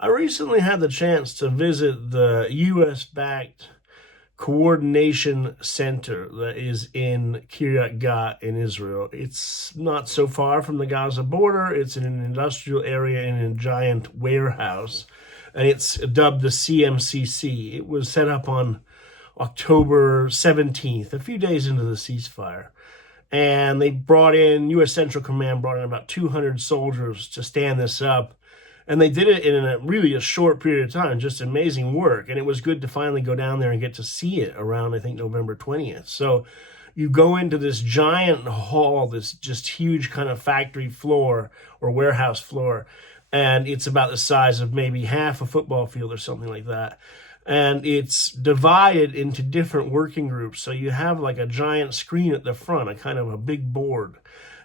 I recently had the chance to visit the US-backed coordination center that is in Kiryat Gat in Israel. It's not so far from the Gaza border. It's in an industrial area in a giant warehouse, and it's dubbed the CMCC. It was set up on October 17th, a few days into the ceasefire. And they brought in, U.S. Central Command brought in about 200 soldiers to stand this up. And they did it in a short period of time, just amazing work. And it was good to finally go down there and get to see it around, I think, November 20th. So you go into this giant hall, this just huge kind of factory floor or warehouse floor, and it's about the size of maybe half a football field or something like that. And it's divided into different working groups. So you have like a giant screen at the front, a kind of a big board.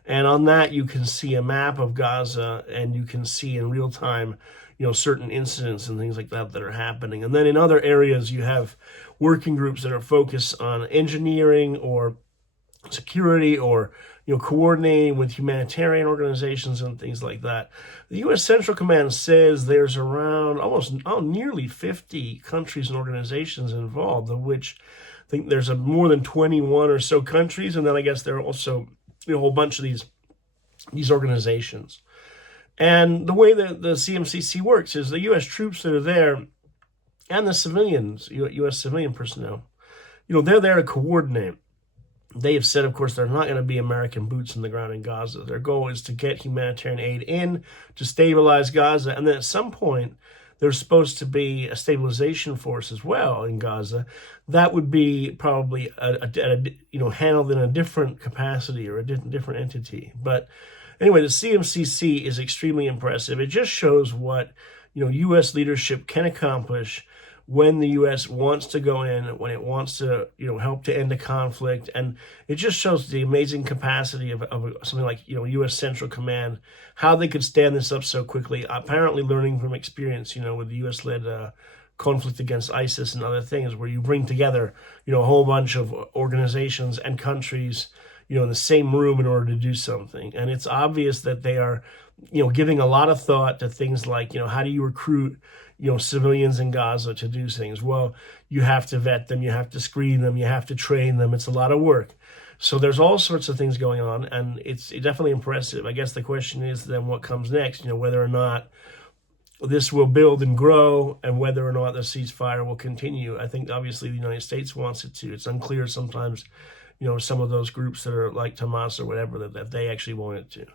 And on that, you can see a map of Gaza, and you can see in real time, certain incidents and things like that that are happening. And then in other areas, you have working groups that are focused on engineering or security or coordinating with humanitarian organizations and things like that. The U.S. Central Command says there's around nearly 50 countries and organizations involved, of which I think there's more than 21 or so countries, and then I guess there are also a whole bunch of these organizations. And the way that the CMCC works is the U.S. troops that are there and the civilians, U.S. civilian personnel, they're there to coordinate. They have said, of course, they're not going to be American boots on the ground in Gaza. Their goal is to get humanitarian aid in, to stabilize Gaza, and then at some point, there's supposed to be a stabilization force as well in Gaza. That would be probably handled in a different capacity or a different entity. But anyway, the CMCC is extremely impressive. It just shows what U.S. leadership can accomplish when the U.S. wants to go in, when it wants to help to end a conflict. And it just shows the amazing capacity of something like U.S. Central Command, how they could stand this up so quickly, apparently learning from experience with the U.S.-led conflict against ISIS and other things, where you bring together a whole bunch of organizations and countries in the same room in order to do something. And it's obvious that they are giving a lot of thought to things like how do you recruit civilians in Gaza to do things. Well, you have to vet them, you have to screen them, you have to train them. It's a lot of work. So there's all sorts of things going on, and it's definitely impressive. I guess the question is then what comes next, whether or not this will build and grow, and whether or not the ceasefire will continue. I think obviously the United States wants it to. It's unclear sometimes, some of those groups that are like Hamas or whatever, that they actually want it to.